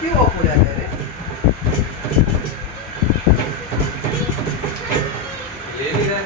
क्यों ऑफ हो जाता है रे? ये नहीं रहा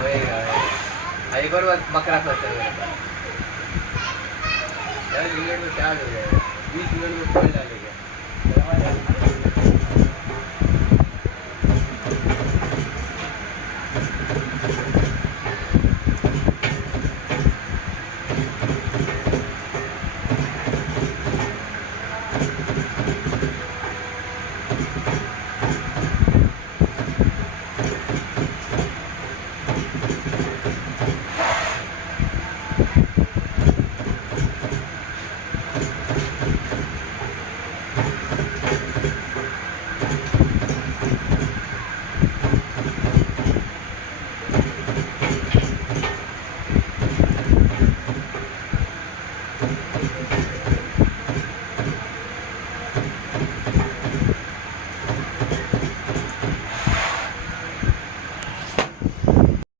होएगा आई बार बकरा फंसा हुआ है यार, मिनट में चार्ज हो जाएगा, 20 मिनट में खोल डालेगा।